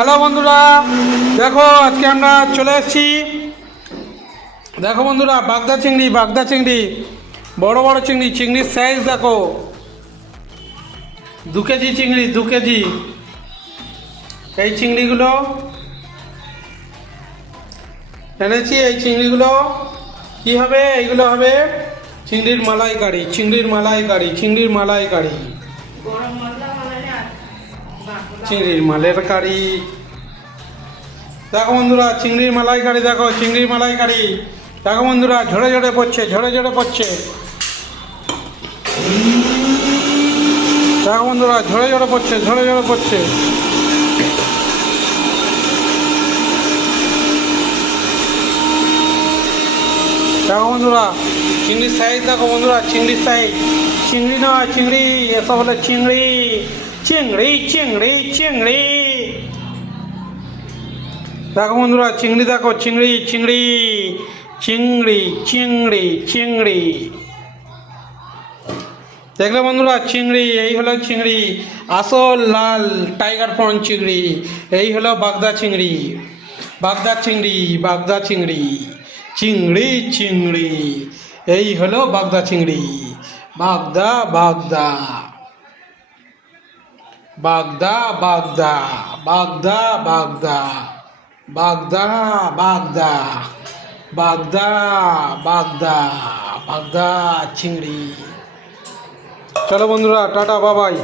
Hello বন্ধুরা, দেখো আজকে আমরা চলে এসেছি। দেখো বন্ধুরা, বাগদা চিংড়ি, বড় বড় চিংড়ি, চিংড়ির সাইজ দেখো। 2 কেজি চিংড়ি, 2 কেজি। এই চিংড়িগুলো এনেছি। এই চিংড়িগুলো কি হবে? এইগুলো হবে চিংড়ির মালাইকারি, চিংড়ির মালাইকারি, চিংড়ির মালাইকারি, চিংড়ির মালের কারি। দেখো বন্ধুরা, চিংড়ির মালাইকারি দেখো, চিংড়ির মালাইকারি দেখো বন্ধুরা, ঝরে ঝরে পড়ছে, ঝরে ঝরে পড়ছে। দেখো বন্ধুরা, ঝরে ঝরে পড়ছে, ঝরে ঝরে পড়ছে। দেখো বন্ধুরা, চিংড়ির সাইজ দেখো বন্ধুরা, চিংড়ির সাইজ। চিংড়ি নয়, চিংড়ি, এসব হলো চিংড়ি, চিংড়ি, চিংড়ি, চিংড়ি। দেখো বন্ধুরা, চিংড়ি দেখো, চিংড়ি, চিংড়ি, চিংড়ি, চিংড়ি, চিংড়ি। দেখলে বন্ধুরা, চিংড়ি, এই হলো চিংড়ি, আসল লাল টাইগার প্রন চিংড়ি। এই হলো বাগদা চিংড়ি, বাগদা চিংড়ি, বাগদা চিংড়ি, চিংড়ি, চিংড়ি। এই হলো বাগদা চিংড়ি, বাগদা, বাগদা, বাগদা, বাগদা, বাগদা, বাগদা, বাগদা, বাগদা, বাগদা, বাগদা, বাগদা চিংড়ি। চলো বন্ধুরা, টাটা, বাবাই।